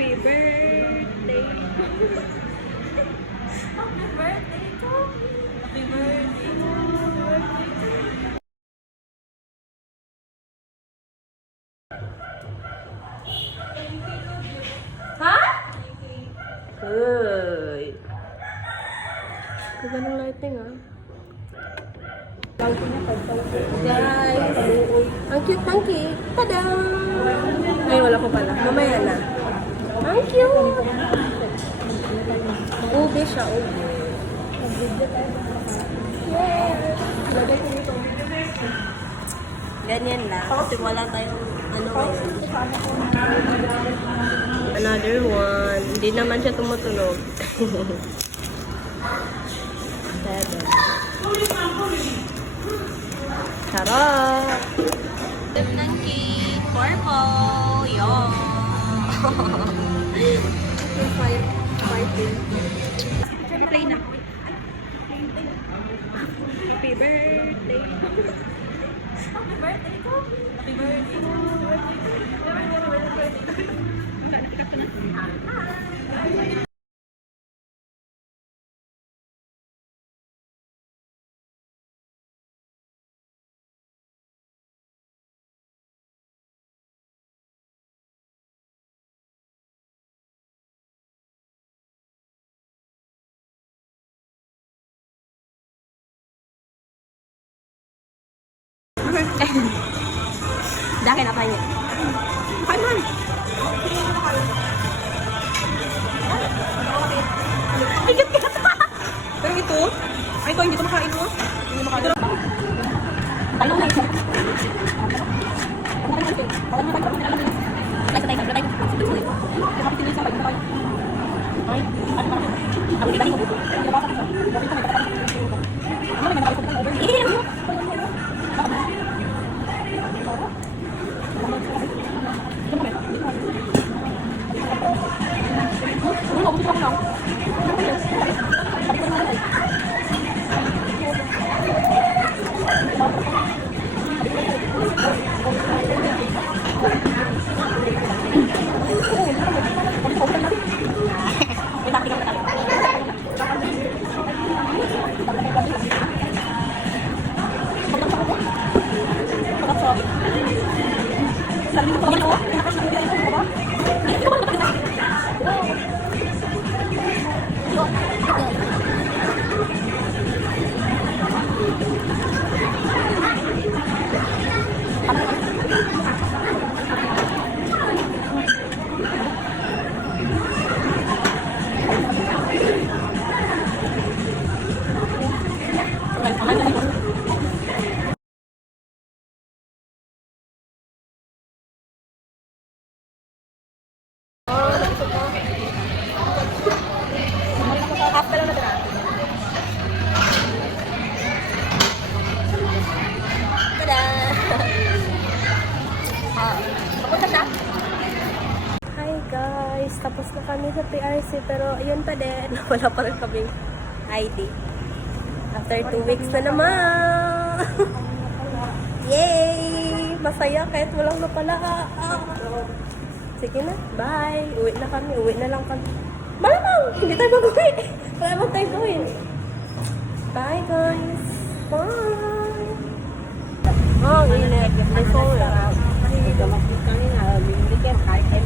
Happy birthday. Happy birthday to me. Happy birthday to me. Ha? Uy. Ganda ng lighting ah. Guys, ang cute ng cake. Tada! Ay, wala ko pala. Mamaya na. Ang cute! Ube siya, ube. Yes! Lagay ko nito. Ganyan lang. Kasi wala tayong ano ngayon. Another one. Hindi naman siya tumutunog. Seven. Sarap! Ito ng cake. Purple. Yun. Play na. Happy birthday. Happy birthday to me. Happy birthday to me. Dahil na tayo. Kain man. Bigat ka. Pero ito, ay ito, hindi ito makain mo. Hindi makain. Tayo na ito. Half pa lang natira. Tada! Papunta siya. Hi guys! Tapos na kami sa PRC pero ayun pa din. Wala pa rin kami ID. After 2 weeks na naman! Yay! Masaya kahit walang napala. Sige na, bye! Uwi na kami, uwi na lang kami. Malamang! Hindi tayo mag-uwi! Wala naman tayo gawin. Bye guys! Bye! Oh, init. May phone. Kahit tayo